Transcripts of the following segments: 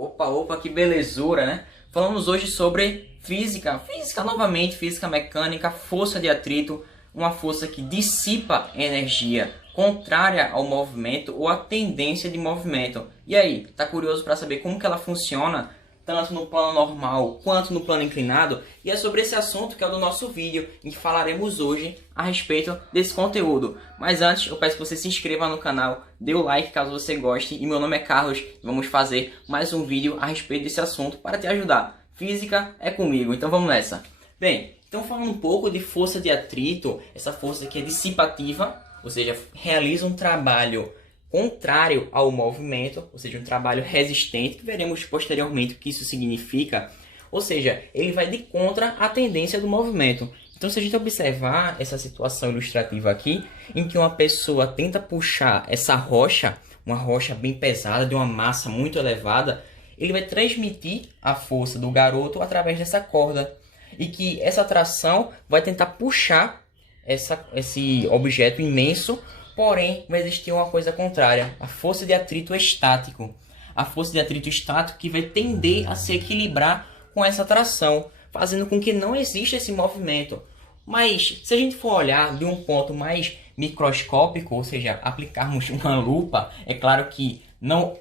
Opa, opa, que belezura, né? Falamos hoje sobre física novamente, física mecânica, força de atrito, uma força que dissipa energia contrária ao movimento ou à tendência de movimento. E aí, tá curioso para saber como que ela funciona, tanto no plano normal quanto no plano inclinado? E é sobre esse assunto que é o do nosso vídeo, em que falaremos hoje a respeito desse conteúdo. Mas antes, eu peço que você se inscreva no canal, dê o like caso você goste. E meu nome é Carlos e vamos fazer mais um vídeo a respeito desse assunto para te ajudar. Física é comigo, então vamos nessa. Bem, então falando um pouco de força de atrito, essa força que é dissipativa, ou seja, realiza um trabalho contrário ao movimento, ou seja, um trabalho resistente, que veremos posteriormente o que isso significa. Ou seja, ele vai de contra a tendência do movimento. Então, se a gente observar essa situação ilustrativa aqui, em que uma pessoa tenta puxar essa rocha, uma rocha bem pesada, de uma massa muito elevada, ele vai transmitir a força do garoto através dessa corda. E que essa tração vai tentar puxar esse objeto imenso. Porém, vai existir uma coisa contrária, a força de atrito estático. A força de atrito estático que vai tender a se equilibrar com essa tração, fazendo com que não exista esse movimento. Mas, se a gente for olhar de um ponto mais microscópico, ou seja, aplicarmos uma lupa, é claro que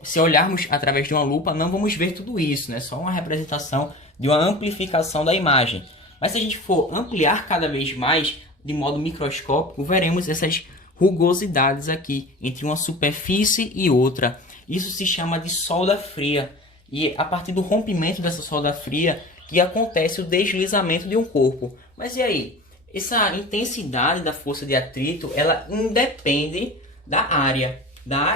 se olharmos através de uma lupa, não vamos ver tudo isso, né? Só uma representação de uma amplificação da imagem. Mas se a gente for ampliar cada vez mais, de modo microscópico, veremos essas rugosidades aqui entre uma superfície e outra. Isso se chama de solda fria. E a partir do rompimento dessa solda fria que acontece o deslizamento de um corpo. Mas e aí? Essa intensidade da força de atrito, ela independe da área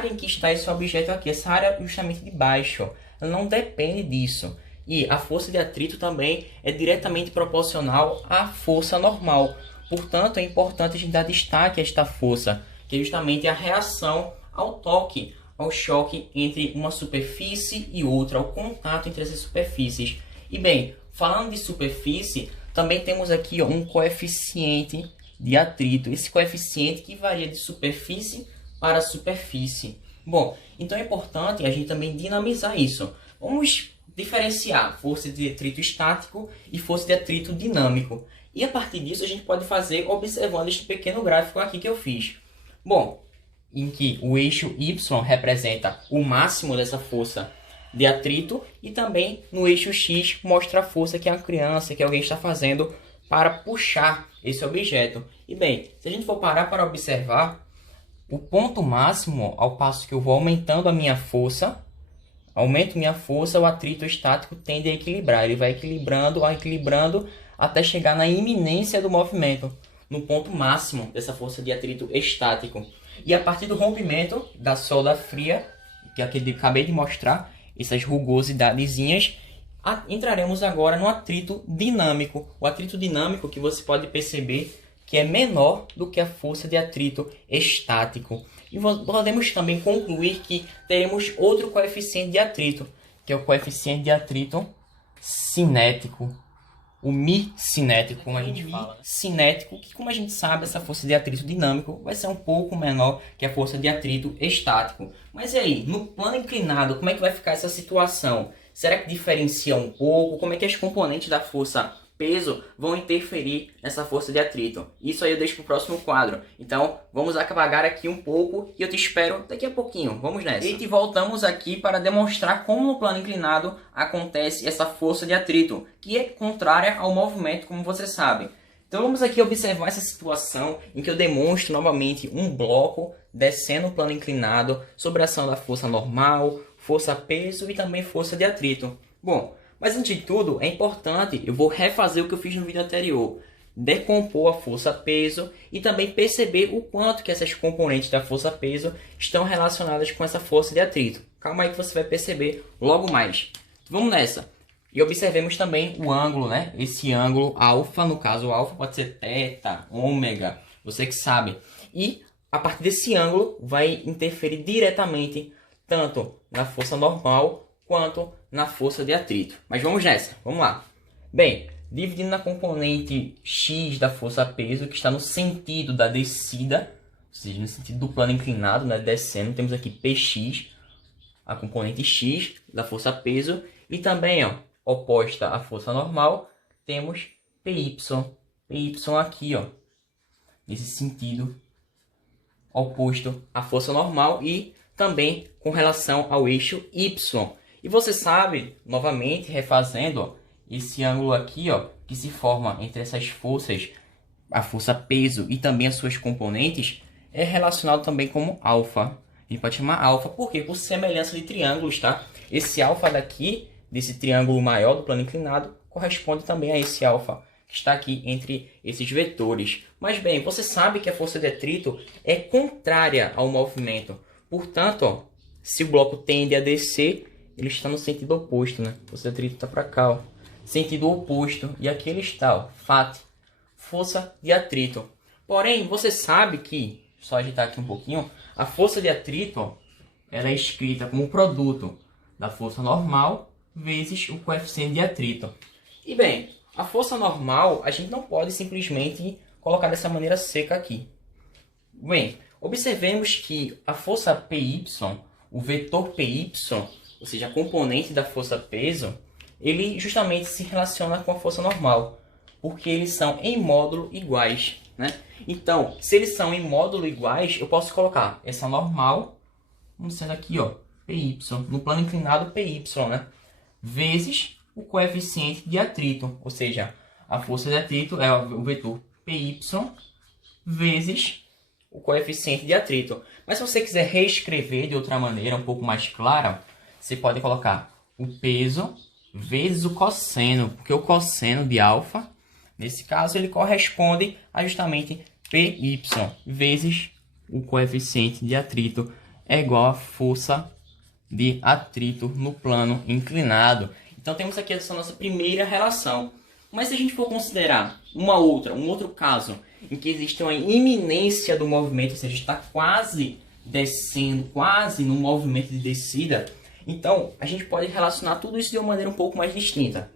em que está esse objeto aqui. Essa área justamente de baixo, ela não depende disso. E a força de atrito também é diretamente proporcional à força normal. Portanto, é importante a gente dar destaque a esta força, que é justamente a reação ao toque, ao choque entre uma superfície e outra, ao contato entre essas superfícies. E bem, falando de superfície, também temos aqui um coeficiente de atrito. Esse coeficiente que varia de superfície para superfície. Bom, então é importante a gente também dinamizar isso. Vamos diferenciar força de atrito estático e força de atrito dinâmico. E a partir disso a gente pode fazer observando este pequeno gráfico aqui que eu fiz. Bom, em que o eixo Y representa o máximo dessa força de atrito e também no eixo X mostra a força que a criança, que alguém está fazendo para puxar esse objeto. E bem, se a gente for parar para observar, o ponto máximo, ao passo que eu vou aumentando a minha força, aumento minha força, o atrito estático tende a equilibrar. Ele vai equilibrando, até chegar na iminência do movimento, no ponto máximo dessa força de atrito estático. E a partir do rompimento da solda fria, que é aquele que eu acabei de mostrar, essas rugosidadezinhas, entraremos agora no atrito dinâmico. O atrito dinâmico que você pode perceber que é menor do que a força de atrito estático. E podemos também concluir que teremos outro coeficiente de atrito, que é o coeficiente de atrito cinético. O Mi cinético, como a gente fala. Cinético, que como a gente sabe, essa força de atrito dinâmico vai ser um pouco menor que a força de atrito estático. Mas e aí, no plano inclinado, como é que vai ficar essa situação? Será que diferencia um pouco? Como é que as componentes da força peso vão interferir nessa força de atrito? Isso aí eu deixo para o próximo quadro. Então, vamos acabar aqui um pouco e eu te espero daqui a pouquinho. Vamos nessa. E voltamos aqui para demonstrar como no plano inclinado acontece essa força de atrito, que é contrária ao movimento, como você sabe. Então, vamos aqui observar essa situação em que eu demonstro novamente um bloco descendo o plano inclinado sobre a ação da força normal, força peso e também força de atrito. Bom, mas antes de tudo, é importante, eu vou refazer o que eu fiz no vídeo anterior. Decompor a força-peso e também perceber o quanto que essas componentes da força-peso estão relacionadas com essa força de atrito. Calma aí que você vai perceber logo mais. Vamos nessa. E observemos também o ângulo, né? Esse ângulo alfa, no caso o alfa pode ser θ, ômega, você que sabe. E a partir desse ângulo vai interferir diretamente tanto na força normal quanto na força de atrito. Mas vamos nessa, vamos lá. Bem, dividindo na componente X da força-peso, que está no sentido da descida, ou seja, no sentido do plano inclinado, né, descendo, temos aqui Px. a componente X da força peso. E também, ó, oposta à força normal, temos PY. PY aqui, ó, nesse sentido oposto à força normal e também com relação ao eixo Y. E você sabe, novamente, refazendo, ó, esse ângulo aqui, ó, que se forma entre essas forças, a força peso e também as suas componentes, é relacionado também como alfa. A gente pode chamar alfa, por quê? Por semelhança de triângulos, tá? Esse alfa daqui, desse triângulo maior do plano inclinado, corresponde também a esse alfa que está aqui entre esses vetores. Mas bem, você sabe que a força de atrito é contrária ao movimento. Portanto, ó, se o bloco tende a descer, ele está no sentido oposto, né? A força de atrito está para cá, ó. Sentido oposto. E aqui ele está, ó, FAT, força de atrito. Porém, você sabe que, só agitar aqui um pouquinho, a força de atrito, ó, ela é escrita como produto da força normal vezes o coeficiente de atrito. E bem, a força normal a gente não pode simplesmente colocar dessa maneira seca aqui. Bem, observemos que a força PY, o vetor PY, ou seja, a componente da força peso, ele justamente se relaciona com a força normal, porque eles são em módulo iguais, né? Então, se eles são em módulo iguais, eu posso colocar essa normal, vamos sendo aqui, ó, PY, no plano inclinado PY, né? Vezes o coeficiente de atrito, ou seja, a força de atrito é o vetor PY vezes o coeficiente de atrito. Mas se você quiser reescrever de outra maneira, um pouco mais clara, você pode colocar o peso vezes o cosseno, porque o cosseno de alfa, nesse caso, ele corresponde a justamente PY vezes o coeficiente de atrito é igual a força de atrito no plano inclinado. Então temos aqui essa nossa primeira relação. Mas se a gente for considerar um outro caso em que existe uma iminência do movimento, ou seja, está quase descendo, quase no movimento de descida, então a gente pode relacionar tudo isso de uma maneira um pouco mais distinta.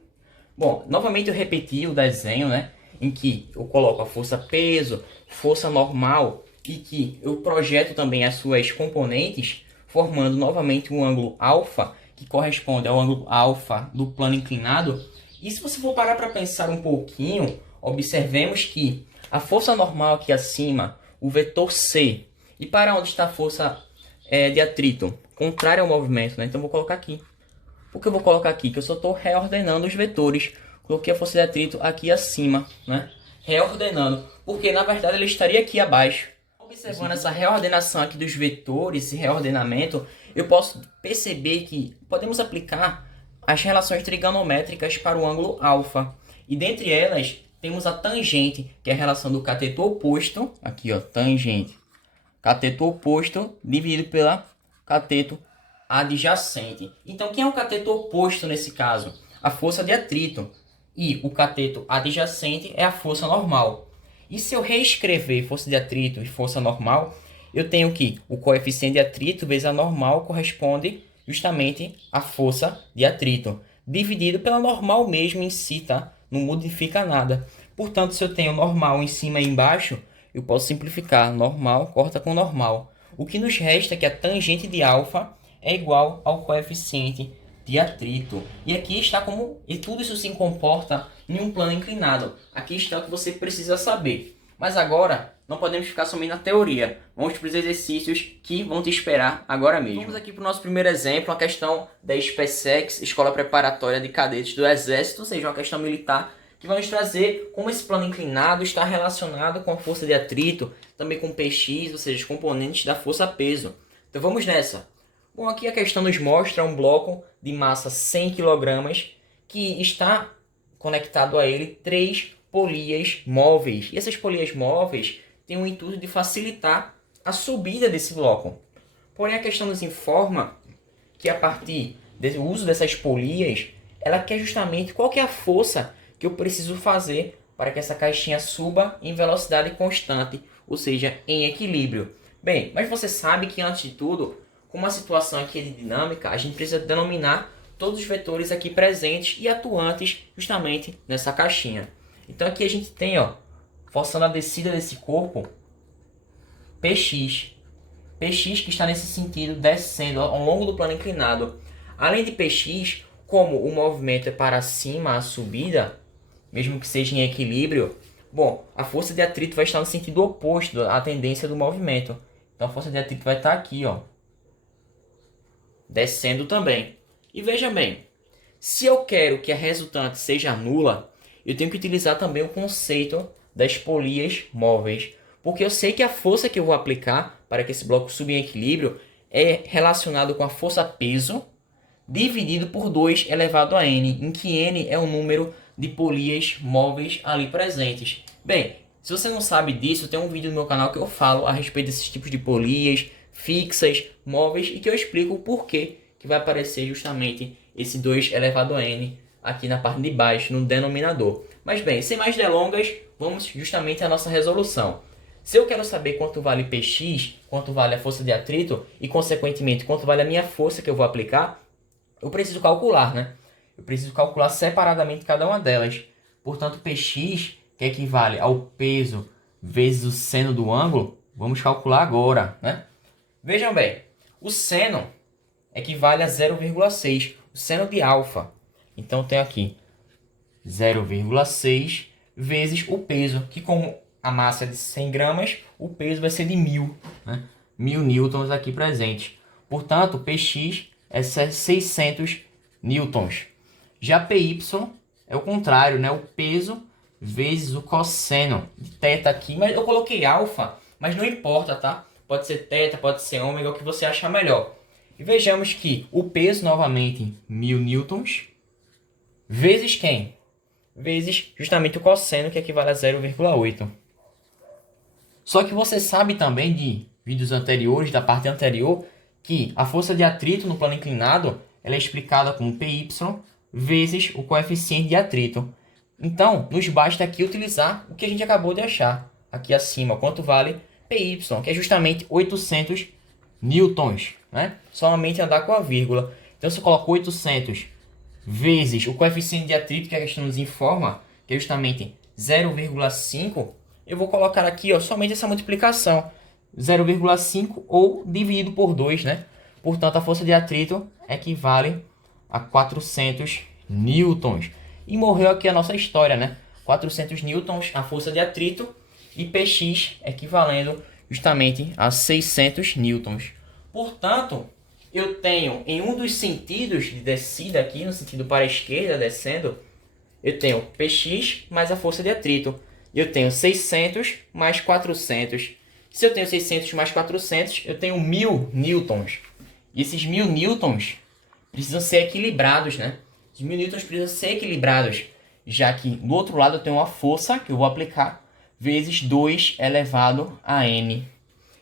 Bom, novamente eu repeti o desenho, né, em que eu coloco a força peso, força normal e que eu projeto também as suas componentes, formando novamente um ângulo alfa, que corresponde ao ângulo alfa do plano inclinado. E se você for parar para pensar um pouquinho, observemos que a força normal aqui acima, o vetor C, e para onde está a força de atrito? Contrária ao movimento, né? Então vou colocar aqui. Por que eu vou colocar aqui? Que eu só estou reordenando os vetores. Coloquei a força de atrito aqui acima, né? Reordenando, porque na verdade ele estaria aqui abaixo. Observando essa reordenação aqui dos vetores, esse reordenamento, eu posso perceber que podemos aplicar as relações trigonométricas para o ângulo alfa. E dentre elas, temos a tangente, que é a relação do cateto oposto, aqui ó, tangente, cateto oposto dividido pela cateto adjacente. Então, quem é o cateto oposto nesse caso? A força de atrito. E o cateto adjacente é a força normal. E se eu reescrever força de atrito e força normal, eu tenho que o coeficiente de atrito vezes a normal corresponde justamente à força de atrito, dividido pela normal mesmo em si, tá? Não modifica nada. Portanto, se eu tenho normal em cima e embaixo, eu posso simplificar. Normal corta com normal. O que nos resta é que a tangente de alfa é igual ao coeficiente de atrito. E aqui está como... E tudo isso se comporta em um plano inclinado. Aqui está o que você precisa saber. Mas agora, não podemos ficar somente na teoria. Vamos para os exercícios que vão te esperar agora mesmo. Vamos aqui para o nosso primeiro exemplo, a questão da SpaceX, Escola Preparatória de Cadetes do Exército, ou seja, uma questão militar, que vai nos trazer como esse plano inclinado está relacionado com a força de atrito, também com Px, ou seja, os componentes da força peso. Então vamos nessa. Bom, aqui a questão nos mostra um bloco de massa 100 kg que está conectado a ele 3 polias móveis. E essas polias móveis têm o intuito de facilitar a subida desse bloco. Porém, a questão nos informa que a partir do uso dessas polias, ela quer justamente qual que é a força que eu preciso fazer para que essa caixinha suba em velocidade constante, ou seja, em equilíbrio. Bem, mas você sabe que antes de tudo, como a situação aqui é de dinâmica, a gente precisa denominar todos os vetores aqui presentes e atuantes justamente nessa caixinha. Então aqui a gente tem, ó, forçando a descida desse corpo, Px. Px que está nesse sentido, descendo ao longo do plano inclinado. Além de Px, como o movimento é para cima, a subida, mesmo que seja em equilíbrio, bom, a força de atrito vai estar no sentido oposto à tendência do movimento. Então a força de atrito vai estar aqui, ó, descendo também. E veja bem, se eu quero que a resultante seja nula, eu tenho que utilizar também o conceito das polias móveis. Porque eu sei que a força que eu vou aplicar para que esse bloco suba em equilíbrio é relacionado com a força peso dividido por 2 elevado a n, em que n é o número de polias móveis ali presentes. Bem, se você não sabe disso, tem um vídeo no meu canal que eu falo a respeito desses tipos de polias fixas, móveis, e que eu explico o porquê que vai aparecer justamente esse 2 elevado a n aqui na parte de baixo, no denominador. Mas bem, sem mais delongas, vamos justamente à nossa resolução. Se eu quero saber quanto vale Px, quanto vale a força de atrito e, consequentemente, quanto vale a minha força que eu vou aplicar, eu preciso calcular, né? Eu preciso calcular separadamente cada uma delas. Portanto, Px, que equivale ao peso vezes o seno do ângulo, vamos calcular agora, né? Vejam bem, o seno equivale a 0,6, o seno de alfa. Então, eu tenho aqui 0,6 vezes o peso, que como a massa é de 100 gramas, o peso vai ser de 1000, né? 1000 newtons aqui presentes. Portanto, Px é 600 newtons. Já Py é o contrário, né? O peso vezes o cosseno de θ aqui. Mas eu coloquei alfa, mas não importa, tá? Pode ser θ, pode ser ômega, o que você achar melhor. E vejamos que o peso, novamente, 1000 newtons, vezes quem? Vezes justamente o cosseno, que equivale a 0,8. Só que você sabe também de vídeos anteriores, da parte anterior, que a força de atrito no plano inclinado ela é explicada como Py vezes o coeficiente de atrito. Então, nos basta aqui utilizar o que a gente acabou de achar aqui acima, quanto vale Py, que é justamente 800 newtons, né? Somente andar com a vírgula. Então, se eu coloco 800 vezes o coeficiente de atrito que a questão nos informa, que é justamente 0,5, eu vou colocar aqui, ó, somente essa multiplicação. 0,5 ou dividido por 2, né? Portanto, a força de atrito equivale a 400 newtons. E morreu aqui a nossa história, né? 400 newtons a força de atrito e Px equivalendo justamente a 600 newtons. Portanto, eu tenho em um dos sentidos de descida aqui, no sentido para a esquerda, descendo, eu tenho Px mais a força de atrito. Eu tenho 600 mais 400. Se eu tenho 600 mais 400, eu tenho 1000 newtons. E esses 1000 newtons precisam ser equilibrados, né? Os 1000 newtons precisam ser equilibrados, já que do outro lado eu tenho uma força que eu vou aplicar vezes 2 elevado a n.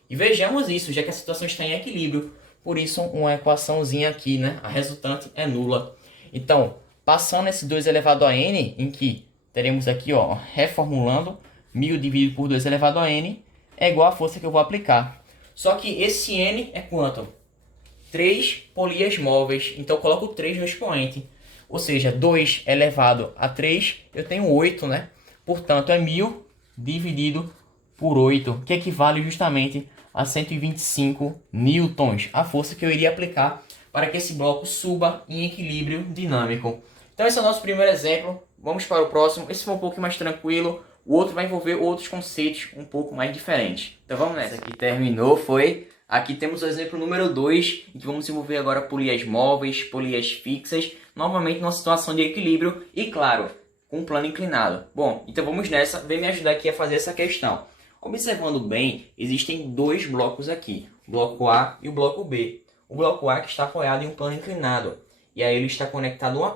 E vejamos isso, já que a situação está em equilíbrio. Por isso, uma equaçãozinha aqui, né? A resultante é nula. Então, passando esse 2 elevado a n, em que teremos aqui, ó, reformulando, 1000 dividido por 2 elevado a n, é igual à força que eu vou aplicar. Só que esse n é quanto? 3 polias móveis. Então eu coloco 3 no expoente. Ou seja, 2 elevado a 3, eu tenho 8, né? Portanto, é 1000 dividido por 8, que equivale justamente a 125 newtons. A força que eu iria aplicar para que esse bloco suba em equilíbrio dinâmico. Então esse é o nosso primeiro exemplo. Vamos para o próximo. Esse foi um pouco mais tranquilo. O outro vai envolver outros conceitos um pouco mais diferentes. Então vamos nessa. Esse aqui terminou, foi. Aqui temos o exemplo número 2, em que vamos desenvolver agora polias móveis, polias fixas, novamente numa situação de equilíbrio e, claro, com um plano inclinado. Bom, então vamos nessa. Vem me ajudar aqui a fazer essa questão. Observando bem, existem dois blocos aqui, o bloco A e o bloco B. O bloco A que está apoiado em um plano inclinado. E aí ele está conectado a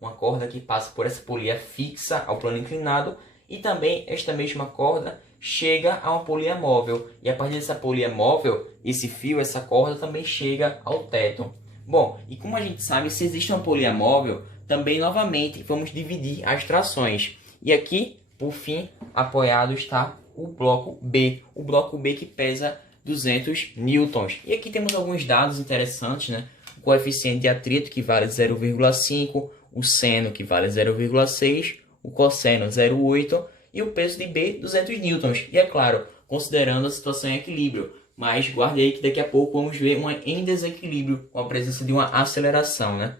uma corda que passa por essa polia fixa ao plano inclinado. E também esta mesma corda chega a uma polia móvel. E a partir dessa polia móvel, esse fio, essa corda também chega ao teto. Bom, e como a gente sabe, se existe uma polia móvel, também novamente vamos dividir as trações. E aqui, por fim, apoiado está o bloco B. O bloco B que pesa 200 newtons. E aqui temos alguns dados interessantes, né? O coeficiente de atrito que vale 0,5, o seno que vale 0,6, o cosseno 0,8 e o peso de B 200 newtons. E é claro, considerando a situação em equilíbrio, mas guarde aí que daqui a pouco vamos ver uma em desequilíbrio com a presença de uma aceleração, né?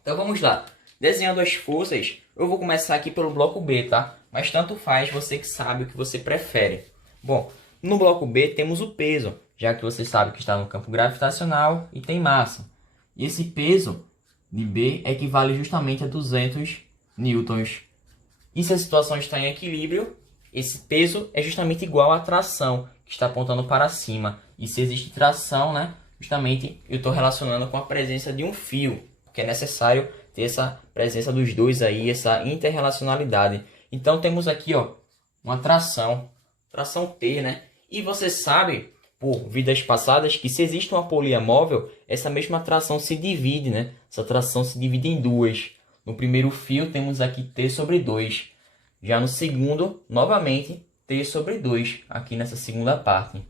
Então vamos lá. Desenhando as forças, eu vou começar aqui pelo bloco B, tá? Mas tanto faz, você que sabe o que você prefere. Bom, no bloco B temos o peso, já que você sabe que está no campo gravitacional e tem massa. E esse peso de B equivale justamente a 200 newtons. E se a situação está em equilíbrio, esse peso é justamente igual à tração, que está apontando para cima. E se existe tração, né, justamente eu estou relacionando com a presença de um fio, porque é necessário ter essa presença dos dois aí, essa interrelacionalidade. Então temos aqui, ó, uma tração T, né? E você sabe, por vidas passadas, que se existe uma polia móvel, essa mesma tração se divide, né? Essa tração se divide em duas. No primeiro fio temos aqui T sobre 2. Já no segundo, novamente, T sobre 2, aqui nessa segunda parte.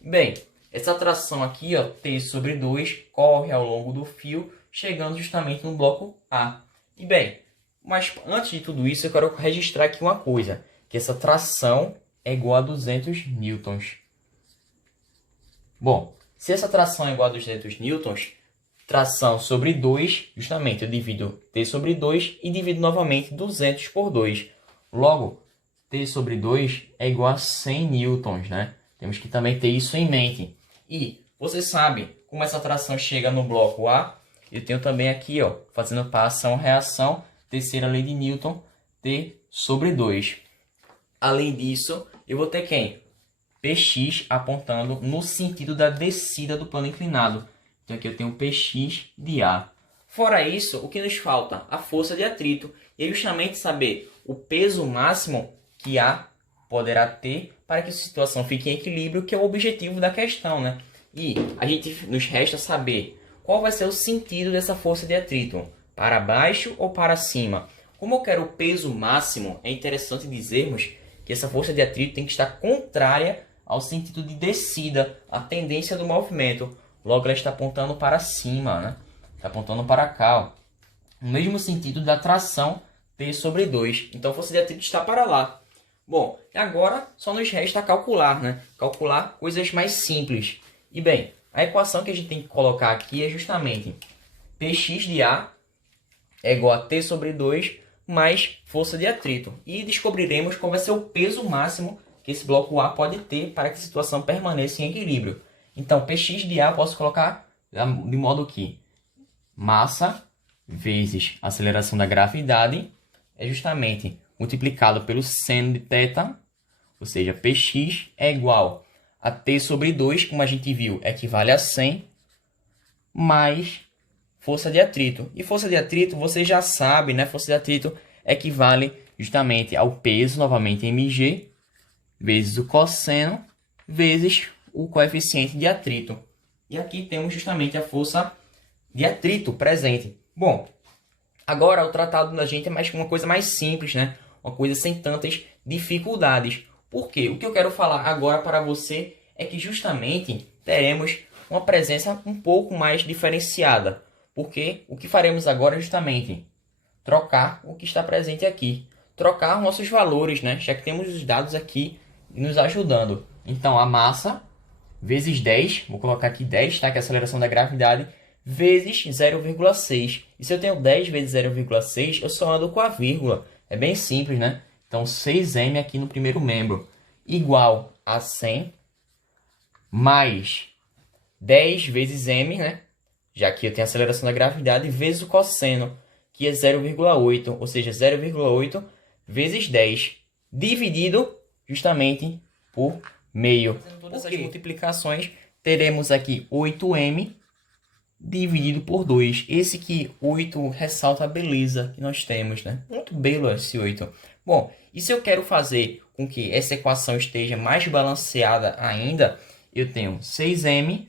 Bem, essa tração aqui, ó, T sobre 2, corre ao longo do fio, chegando justamente no bloco A. E bem, mas antes de tudo isso, eu quero registrar aqui uma coisa, que essa tração é igual a 200 newtons. Bom, se essa tração é igual a 200 newtons, tração sobre 2, justamente eu divido T sobre 2 e divido novamente 200 por 2. Logo, T sobre 2 é igual a 100 newtons, né? Temos que também ter isso em mente. E você sabe como essa tração chega no bloco A? Eu tenho também aqui, ó, fazendo para ação-reação, terceira lei de Newton, T sobre 2. Além disso, eu vou ter quem? Px apontando no sentido da descida do plano inclinado. Então aqui eu tenho Px de A. Fora isso, o que nos falta? A força de atrito. E justamente saber o peso máximo que A poderá ter para que a situação fique em equilíbrio, que é o objetivo da questão, né? E a gente nos resta saber qual vai ser o sentido dessa força de atrito, para baixo ou para cima. Como eu quero o peso máximo, é interessante dizermos que essa força de atrito tem que estar contrária ao sentido de descida, a tendência do movimento. Logo, ela está apontando para cima, né? Está apontando para cá, ó. No mesmo sentido da tração T sobre 2. Então, a força de atrito está para lá. Bom, agora só nos resta calcular, né? Calcular coisas mais simples. E bem, a equação que a gente tem que colocar aqui é justamente Px de A é igual a T sobre 2 mais força de atrito. E descobriremos qual vai ser o peso máximo que esse bloco A pode ter para que a situação permaneça em equilíbrio. Então, Px de A eu posso colocar de modo que massa vezes aceleração da gravidade é justamente multiplicado pelo seno de θ, ou seja, Px é igual a T sobre 2, como a gente viu, equivale a 100, mais força de atrito. E força de atrito, você já sabe, né? Força de atrito equivale justamente ao peso, novamente mg, vezes o cosseno, vezes o coeficiente de atrito. E aqui temos justamente a força de atrito presente. Bom, agora o tratado da gente é mais uma coisa mais simples, né? Uma coisa sem tantas dificuldades. Por quê? O que eu quero falar agora para você é que justamente teremos uma presença um pouco mais diferenciada. Porque o que faremos agora é justamente trocar o que está presente aqui. Trocar nossos valores, né? Já que temos os dados aqui nos ajudando. Então, a massa vezes 10, vou colocar aqui 10, tá? Que é a aceleração da gravidade, vezes 0,6. E se eu tenho 10 vezes 0,6, eu só ando com a vírgula. É bem simples, né? Então, 6m aqui no primeiro membro, igual a 100, mais 10 vezes m, né? Já que eu tenho a aceleração da gravidade, vezes o cosseno, que é 0,8, ou seja, 0,8 vezes 10, dividido justamente por meio. Fazendo todas as multiplicações, teremos aqui 8m dividido por 2. Esse que 8 ressalta a beleza que nós temos, né? Muito belo esse 8. Bom, e se eu quero fazer com que essa equação esteja mais balanceada ainda, eu tenho 6m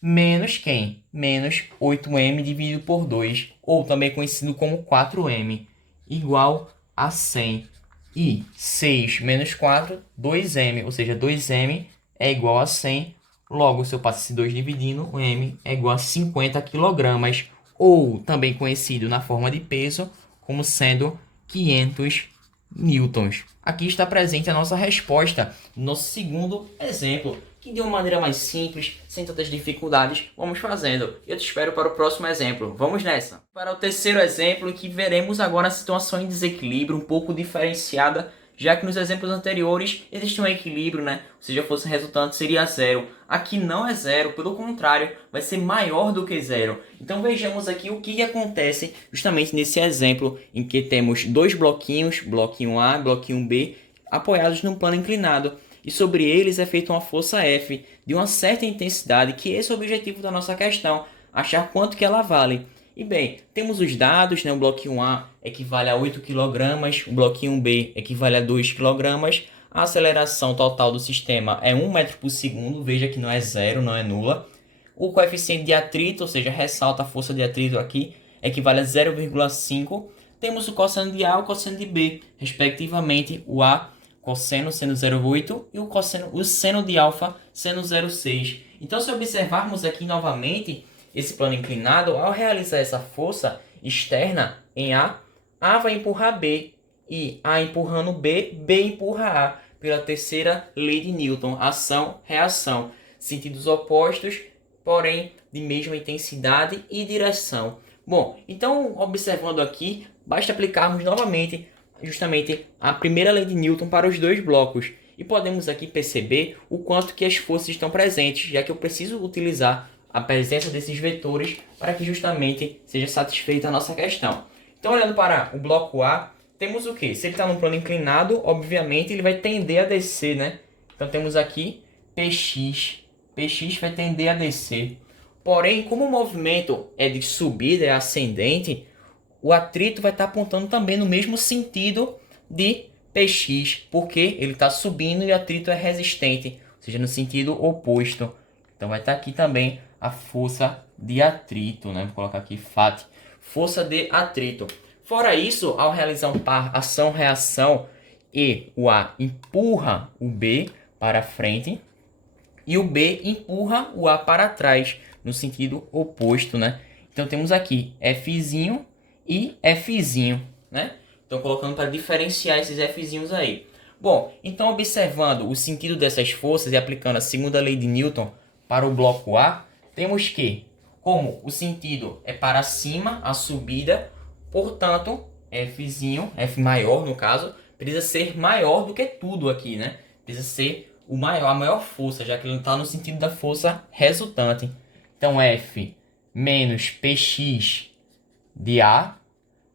menos quem? Menos 8m dividido por 2, ou também conhecido como 4m, igual a 100. E 6 menos 4, 2m, ou seja, 2m é igual a 100. Logo, se eu passo esse 2 dividindo, o m é igual a 50 kg, ou também conhecido na forma de peso como sendo 500 newtons. Aqui está presente a nossa resposta, nosso segundo exemplo, que de uma maneira mais simples, sem tantas dificuldades, vamos fazendo. Eu te espero para o próximo exemplo. Vamos nessa! Para o terceiro exemplo, em que veremos agora a situação em desequilíbrio, um pouco diferenciada, já que nos exemplos anteriores existe um equilíbrio, né? Ou seja, fosse resultante seria zero. Aqui não é zero, pelo contrário, vai ser maior do que zero. Então vejamos aqui o que acontece justamente nesse exemplo em que temos dois bloquinhos, bloquinho A e bloquinho B, apoiados num plano inclinado. E sobre eles é feita uma força F de uma certa intensidade, que esse é o objetivo da nossa questão, achar quanto que ela vale. E bem, temos os dados, né? O bloquinho A equivale a 8 kg, o bloquinho B equivale a 2 kg, a aceleração total do sistema é 1 metro por segundo, veja que não é zero, não é nula. O coeficiente de atrito, ou seja, ressalta a força de atrito aqui, equivale a 0,5. Temos o cosseno de A e o cosseno de B, respectivamente o A cosseno seno 0,8 e o seno de alfa seno 0,6. Então, se observarmos aqui novamente esse plano inclinado, ao realizar essa força externa em A vai empurrar B, e A empurrando B, B empurra A, pela terceira lei de Newton, ação-reação, sentidos opostos, porém de mesma intensidade e direção. Bom, então observando aqui, basta aplicarmos novamente justamente a primeira lei de Newton para os dois blocos. E podemos aqui perceber o quanto que as forças estão presentes, já que eu preciso utilizar a presença desses vetores para que justamente seja satisfeita a nossa questão. Então, olhando para o bloco A, temos o quê? Se ele está num plano inclinado, obviamente ele vai tender a descer, né? Então temos aqui PX. PX vai tender a descer. Porém, como o movimento é de subida, é ascendente, o atrito vai estar apontando também no mesmo sentido de PX, porque ele está subindo e o atrito é resistente, ou seja, no sentido oposto. Então vai estar aqui também a força de atrito, né? Vou colocar aqui FAT, força de atrito. Fora isso, ao realizar um par ação-reação, e o A empurra o B para frente e o B empurra o A para trás, no sentido oposto, né? Então temos aqui Fzinho e Fzinho, né? Então colocando para diferenciar esses Fzinhos aí. Bom, então observando o sentido dessas forças e aplicando a segunda lei de Newton para o bloco A, temos que, como o sentido é para cima, a subida, portanto, Fzinho, F maior no caso, precisa ser maior do que tudo aqui, né? Precisa ser a maior força, já que ele está no sentido da força resultante. Então, F menos Px de A,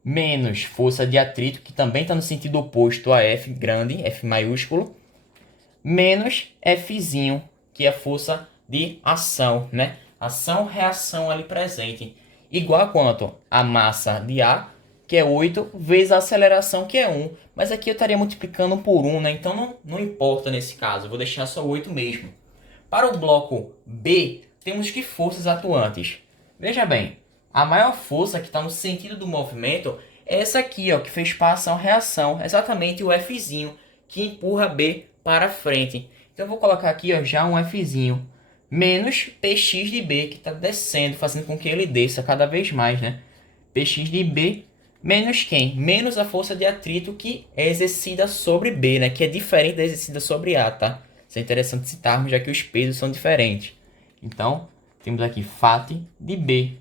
menos força de atrito, que também está no sentido oposto a F grande, F maiúsculo, menos Fzinho, que é a força de ação, né? Ação-reação ali presente. Igual a quanto? A massa de A, que é 8, vezes a aceleração, que é 1. Mas aqui eu estaria multiplicando por 1, né? Então não importa nesse caso, eu vou deixar só 8 mesmo. Para o bloco B, temos que forças atuantes. Veja bem, a maior força que está no sentido do movimento é essa aqui, ó, que fez para ação-reação, exatamente o Fzinho, que empurra B para frente. Então eu vou colocar aqui, ó, já um Fzinho, menos Px de B, que está descendo, fazendo com que ele desça cada vez mais, né? Px de B menos quem? Menos a força de atrito que é exercida sobre B, né? Que é diferente da exercida sobre A, tá? Isso é interessante citarmos, já que os pesos são diferentes. Então, temos aqui FAT de B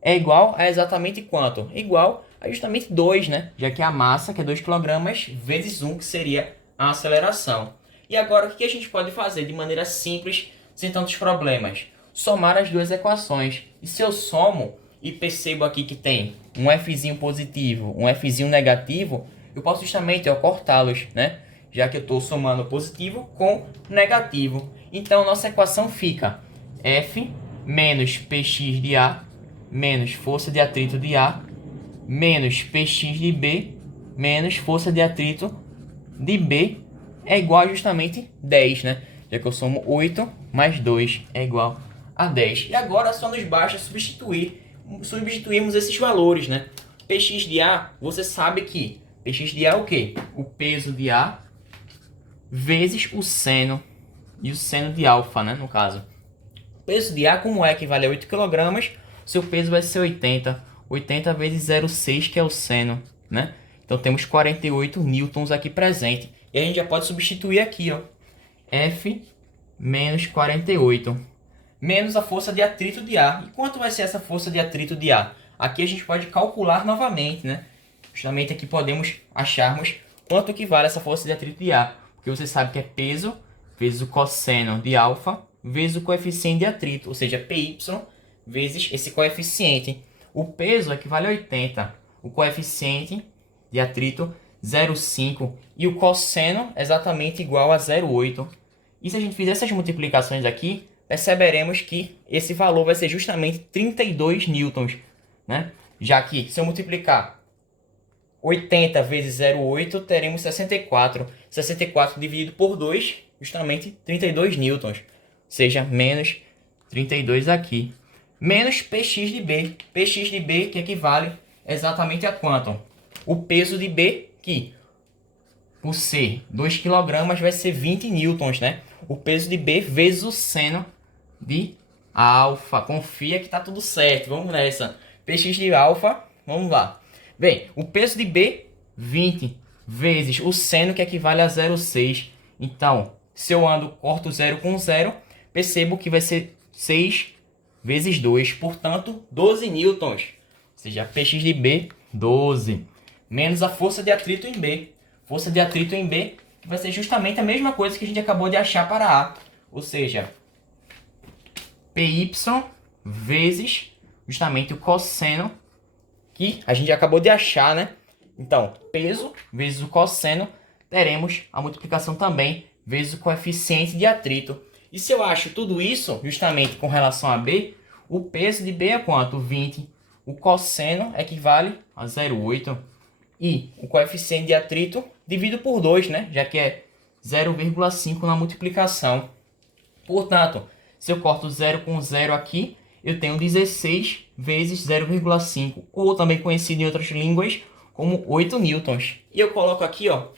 é igual a exatamente quanto? Igual a justamente 2, né? Já que a massa, que é 2 kg, vezes 1, que seria a aceleração. E agora, o que a gente pode fazer de maneira simples, sem tantos problemas? Somar as duas equações. E se eu somo e percebo aqui que tem um Fzinho positivo, um Fzinho negativo, eu posso justamente cortá-los, né? Já que eu estou somando positivo com negativo. Então, nossa equação fica F menos Px de A menos força de atrito de A menos Px de B menos força de atrito de B é igual a justamente 10, né? Já que eu somo 8 mais 2 é igual a 10. E agora só nos basta substituirmos esses valores, né? Px de A, você sabe que Px de A é o quê? O peso de A vezes o seno, e o seno de alfa, né, no caso. O peso de A, como equivale a 8 kg, seu peso vai ser 80. 80 vezes 0,6, que é o seno, né? Então temos 48 newtons aqui presente. E a gente já pode substituir aqui, ó. F menos 48. Menos a força de atrito de ar. E quanto vai ser essa força de atrito de ar? Aqui a gente pode calcular novamente, né? Justamente aqui podemos acharmos quanto equivale essa força de atrito de ar. Porque você sabe que é peso vezes o cosseno de alfa vezes o coeficiente de atrito. Ou seja, PY vezes esse coeficiente. O peso equivale a 80. O coeficiente de atrito 0,5. E o cosseno é exatamente igual a 0,8. E se a gente fizer essas multiplicações aqui, perceberemos que esse valor vai ser justamente 32 newtons, né? Já que se eu multiplicar 80 vezes 0,8, teremos 64. 64 dividido por 2, justamente 32 newtons. Ou seja, menos 32 aqui. Menos Px de B. Px de B que equivale exatamente a quanto? O peso de B, que por ser 2 kg, vai ser 20 newtons, né? O peso de B vezes o seno de alfa. Confia que tá tudo certo. Vamos nessa. Px de alfa, vamos lá. Bem, o peso de B, 20, vezes o seno, que equivale a 0,6. Então, se eu corto 0 com 0, percebo que vai ser 6 vezes 2. Portanto, 12 newtons. Ou seja, Px de B, 12. Menos a força de atrito em B. Força de atrito em B, que vai ser justamente a mesma coisa que a gente acabou de achar para A. Ou seja, PY vezes justamente o cosseno que a gente acabou de achar, né? Então, peso vezes o cosseno, teremos a multiplicação também vezes o coeficiente de atrito. E se eu acho tudo isso justamente com relação a B, o peso de B é quanto? 20. O cosseno equivale a 0,8. E o coeficiente de atrito divido por 2, né? Já que é 0,5 na multiplicação. Portanto, se eu corto 0 com 0 aqui, eu tenho 16 vezes 0,5, ou também conhecido em outras línguas como 8 newtons. E eu coloco aqui, ó,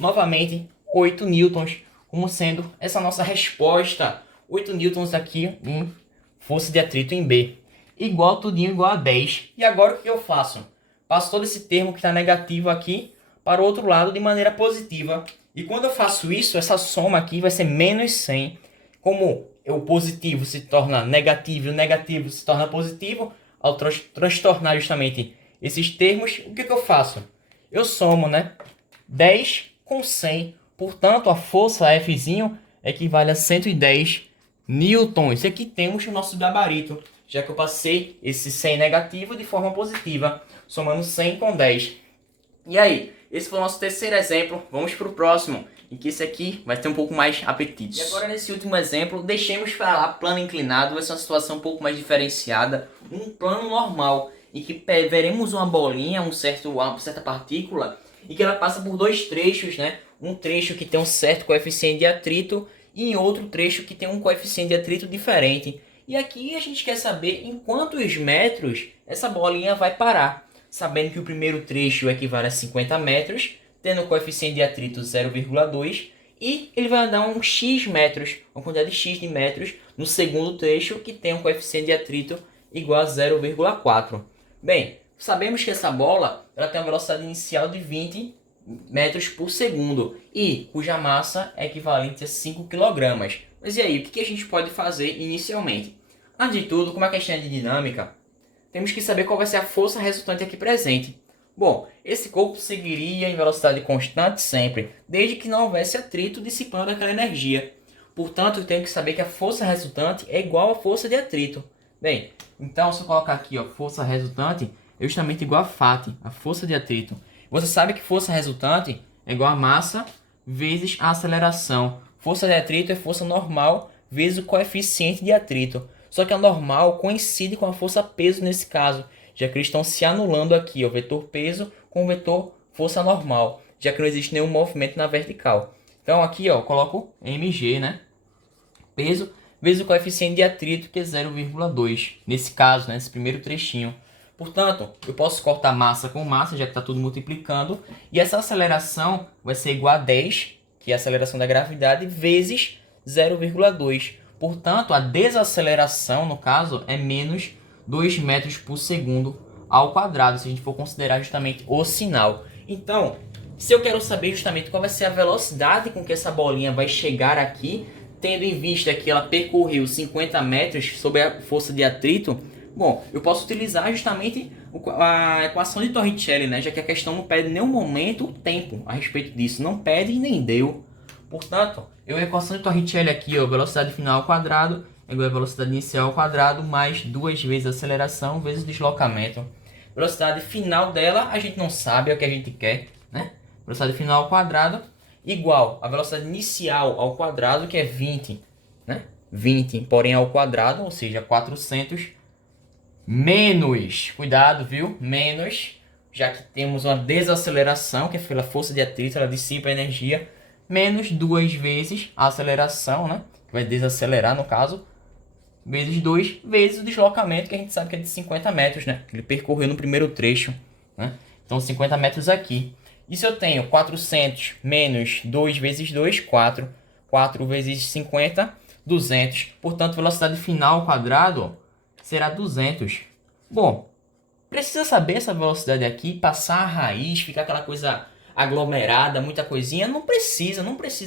novamente 8 newtons como sendo essa nossa resposta. 8 newtons aqui em força de atrito em B. Igual tudinho igual a 10. E agora o que eu faço? Passo todo esse termo que está negativo aqui para o outro lado de maneira positiva. E quando eu faço isso, essa soma aqui vai ser menos 100. Como o positivo se torna negativo e o negativo se torna positivo, ao transtornar justamente esses termos, o que eu faço? Eu somo, né? 10 com 100. Portanto, a força Fzinho equivale a 110 newtons. E aqui temos o nosso gabarito, já que eu passei esse 100 negativo de forma positiva, somando 100 com 10. E aí, esse foi o nosso terceiro exemplo. Vamos para o próximo, em que esse aqui vai ter um pouco mais apetite. E agora, nesse último exemplo, deixemos para lá plano inclinado. Vai ser uma situação um pouco mais diferenciada. Um plano normal, em que veremos uma bolinha, uma certa partícula, e que ela passa por dois trechos, né? Um trecho que tem um certo coeficiente de atrito e em outro trecho que tem um coeficiente de atrito diferente. E aqui a gente quer saber em quantos metros essa bolinha vai parar. Sabendo que o primeiro trecho equivale a 50 metros, tendo o coeficiente de atrito 0,2, e ele vai andar um x metros, uma quantidade x de metros, no segundo trecho, que tem um coeficiente de atrito igual a 0,4. Bem, sabemos que essa bola ela tem uma velocidade inicial de 20 metros por segundo, e cuja massa é equivalente a 5 kg. Mas e aí, o que a gente pode fazer inicialmente? Antes de tudo, como a questão é de dinâmica, temos que saber qual vai ser a força resultante aqui presente. Bom, esse corpo seguiria em velocidade constante sempre, desde que não houvesse atrito dissipando aquela energia. Portanto, eu tenho que saber que a força resultante é igual à força de atrito. Bem, então se eu colocar aqui, ó, força resultante é justamente igual a FAT, a força de atrito. Você sabe que força resultante é igual a massa vezes a aceleração. Força de atrito é força normal vezes o coeficiente de atrito. Só que a normal coincide com a força peso nesse caso, já que eles estão se anulando aqui, o vetor peso com o vetor força normal, já que não existe nenhum movimento na vertical. Então aqui, ó, eu coloco mg, né? Peso vezes o coeficiente de atrito, que é 0,2. Nesse caso, né, nesse primeiro trechinho. Portanto, eu posso cortar massa com massa, já que está tudo multiplicando. E essa aceleração vai ser igual a 10, que é a aceleração da gravidade, vezes 0,2. Portanto, a desaceleração, no caso, é menos 2 metros por segundo ao quadrado, se a gente for considerar justamente o sinal. Então, se eu quero saber justamente qual vai ser a velocidade com que essa bolinha vai chegar aqui, tendo em vista que ela percorreu 50 metros sob a força de atrito, bom, eu posso utilizar justamente a equação de Torricelli, né? Já que a questão não pede em nenhum momento o tempo a respeito disso, não pede e nem deu. Portanto, eu a equação de Torricelli aqui, ó, velocidade final ao quadrado é igual a velocidade inicial ao quadrado mais 2 vezes a aceleração vezes o deslocamento. Velocidade final dela a gente não sabe, é o que a gente quer, né? Velocidade final ao quadrado igual a velocidade inicial ao quadrado, que é 20, né? 20, porém ao quadrado, ou seja, 400 menos, cuidado, viu? Menos, já que temos uma desaceleração, que é pela força de atrito, ela dissipa a energia, menos 2 vezes a aceleração, né? Que vai desacelerar no caso, vezes 2 vezes o deslocamento, que a gente sabe que é de 50 metros, né? Que ele percorreu no primeiro trecho, né? Então 50 metros aqui. E se eu tenho 400 menos 2 vezes 2, 4. 4 vezes 50, 200. Portanto, velocidade final ao quadrado, ó, será 200. Bom, precisa saber essa velocidade aqui, passar a raiz, ficar aquela coisa aglomerada, muita coisinha? Não precisa,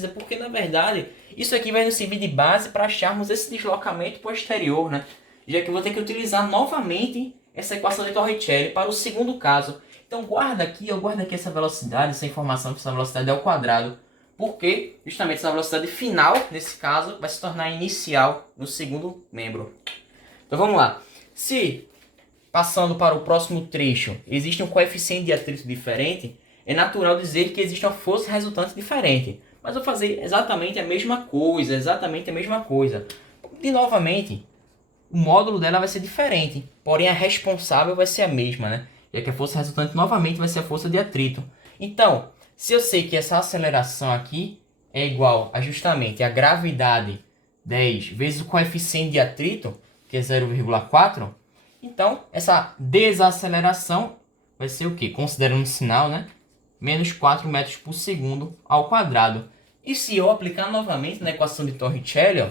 porque na verdade isso aqui vai nos servir de base para acharmos esse deslocamento posterior, né? Já que eu vou ter que utilizar novamente essa equação de Torricelli para o segundo caso. Então guarda aqui essa velocidade, essa informação que essa velocidade é ao quadrado, porque justamente essa velocidade final, nesse caso, vai se tornar inicial no segundo membro. Então vamos lá. Se, passando para o próximo trecho, existe um coeficiente de atrito diferente, é natural dizer que existe uma força resultante diferente. Mas eu vou fazer exatamente a mesma coisa, E novamente, o módulo dela vai ser diferente, porém a responsável vai ser a mesma, né? E que a força resultante novamente vai ser a força de atrito. Então, se eu sei que essa aceleração aqui é igual a justamente a gravidade 10 vezes o coeficiente de atrito, que é 0,4, então essa desaceleração vai ser o quê? Considerando o sinal, né? Menos 4 metros por segundo ao quadrado. E se eu aplicar novamente na equação de Torricelli, ó,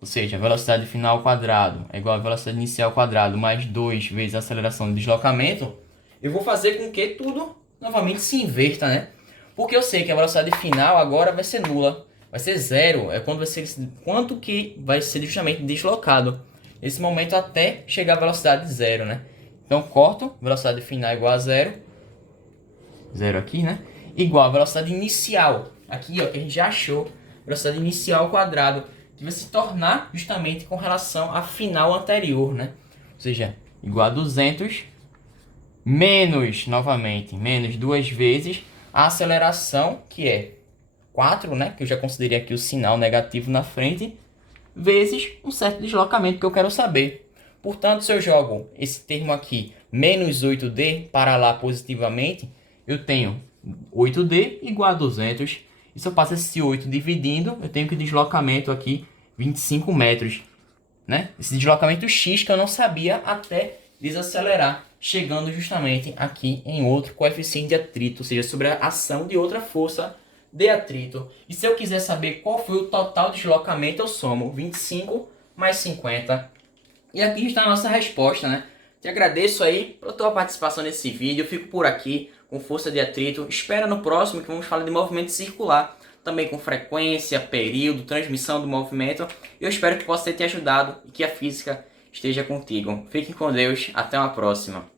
ou seja, a velocidade final ao quadrado é igual a velocidade inicial ao quadrado mais 2 vezes a aceleração de deslocamento, eu vou fazer com que tudo novamente se inverta, né? Porque eu sei que a velocidade final agora vai ser nula, vai ser zero, é quanto que vai ser justamente deslocado. Nesse momento até chegar a velocidade zero, né? Então corto, velocidade final igual a zero, zero aqui, né? Igual a velocidade inicial, aqui ó, que a gente já achou, velocidade inicial ao quadrado, que vai se tornar justamente com relação à final anterior, né? Ou seja, igual a 200 menos, novamente, menos 2 vezes a aceleração, que é 4, né? Que eu já considerei aqui o sinal negativo na frente, vezes um certo deslocamento que eu quero saber. Portanto, se eu jogo esse termo aqui, menos 8D, para lá positivamente, eu tenho 8D igual a 200. E se eu passo esse 8 dividindo, eu tenho que deslocamento aqui 25 metros, né? Esse deslocamento X que eu não sabia até desacelerar, chegando justamente aqui em outro coeficiente de atrito, ou seja, sobre a ação de outra força de atrito. E se eu quiser saber qual foi o total deslocamento, eu somo 25 mais 50. E aqui está a nossa resposta, né? Te agradeço aí pela tua participação nesse vídeo. Eu fico por aqui com força de atrito. Espera no próximo que vamos falar de movimento circular. Também com frequência, período, transmissão do movimento. Eu espero que possa ter te ajudado e que a física esteja contigo. Fiquem com Deus. Até uma próxima.